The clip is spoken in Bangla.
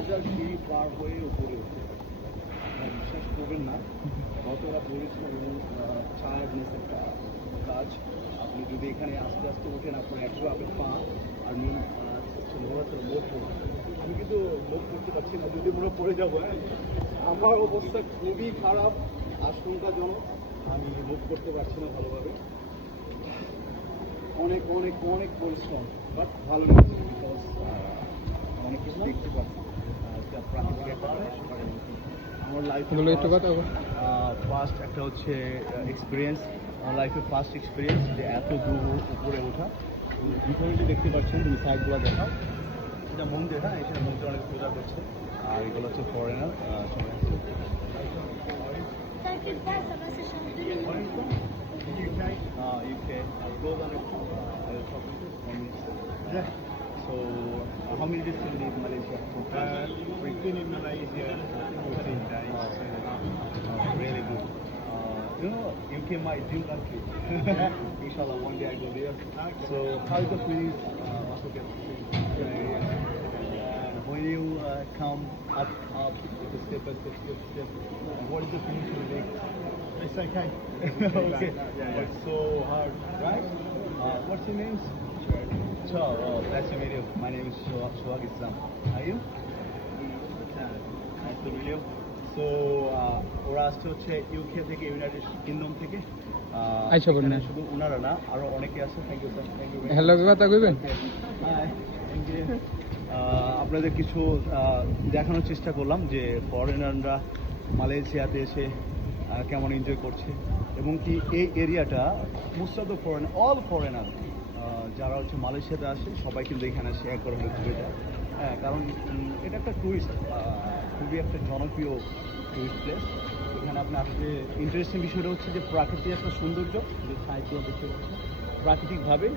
হাজার সিঁড়ি পার হয়ে উপরে উঠতে হয়। বিশ্বাস করবেন না কতটা পরিশ্রম এবং টায়ার্ডনেস একটা কাজ। আপনি যদি এখানে আস্তে আস্তে ওঠেন আপনার একটু আপনার পা আর মেন লোভ করবেন। আমি কিন্তু লোভ করতে পারছি না, যদি পুরো পড়ে যাবো। হ্যাঁ, আমার অবস্থা খুবই খারাপ, আশঙ্কাজনক। আমি লোভ করতে পারছি না ভালোভাবে। অনেক অনেক অনেক পরিশ্রম, বাট ভালো লেগেছে বিকজ অনেক কিছু দেখতে পাচ্ছি। প্রাকৃতিক একটা আমার লাইফে ফার্স্ট একটা হচ্ছে এক্সপিরিয়েন্স, আমার লাইফে ফার্স্ট এক্সপিরিয়েন্স যে এত দূর উপরে ওঠা। ডিফারেন্টলি দেখতে পাচ্ছেন, তুমি সাইডগুলো দেখাও। এটা মন্দির, হ্যাঁ এখানে মন্দির অনেক পূজা করছে। আর এগুলো হচ্ছে ফরেনার সবাই আছে। UK. I'll go on I'll talk to you 1 minute. Yeah. So, how many days will you leave Malaysia? We've been in Malaysia 14 days. Really good. You know, UK my dream country. Inshallah, one day I go there. So, how is the feeling? When you come up, with the step by step, what is the feeling you make? It's okay. Okay. Yeah. It's so hard, right? What's your name? Sure. Oh, nice to meet you. My name is Shoag Islam. Are you? Nice to meet you. So, ওরা আসছে হচ্ছে ইউকে থেকে, ইউনাইটেড কিংডম থেকে। এখানে শুধু ওনারা না, আরো অনেকে আছে। Thank you sir, thank you. Hello কথা কইবেন? Hi, thank you. আপনাদের কিছু দেখানোর চেষ্টা করলাম যে ফরেনাররা মালয়েশিয়াতে এসে কেমন এনজয় করছে, এবং কি এই এরিয়াটা most of the foreigner, all foreigner যারা হচ্ছে মালয়েশিয়াতে আসে সবাই কিন্তু এখানে আসে একবার হলে ঘুরে যায়। হ্যাঁ, কারণ এটা একটা ট্যুরিস্ট, খুবই একটা জনপ্রিয় টুরিস্ট প্লেস। এখানে আপনি আসলে ইন্টারেস্টিং বিষয়টা হচ্ছে যে প্রাকৃতিক একটা সৌন্দর্য, যে সাইডগুলো দেখতে পাচ্ছেন প্রাকৃতিকভাবে